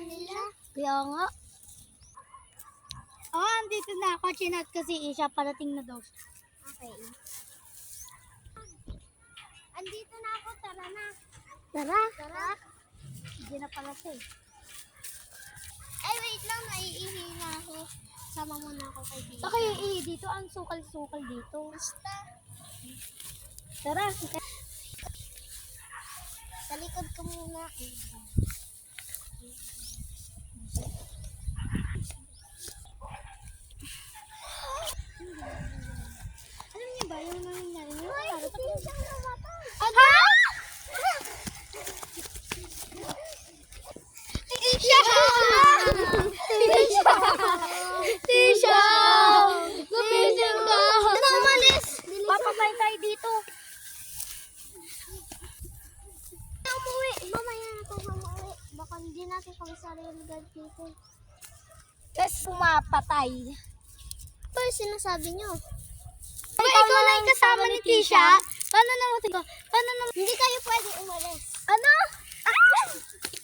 nila. Kaya nga. Oh, andito na ako. Chinat kasi siya parating na daw. Okay. Andito na ako, tara na. Tara. Tara. Hindi na pala siya eh. Ay, wait lang, naiihi na ako. Sama muna ako kay Dita. Baka yung dito, ang sukal-sukal dito. Basta, Tara. sa likod ka muna. Alam niyo ba yung nangyari niyo? Ay, hindi siya namatay. Ha? Tisha! Tisha! Tisha! Gumising ka! Ano umalis? Papatay tayo dito. Umuwi. Mamaya na ako umuwi. Baka hindi natin kami sarili dito. Tapos pumapatay. Ano yung sinasabi nyo? Ikaw na yung kasama ni Tisha? Paano naman? Hindi kayo pwede umalis. Ano? Ah!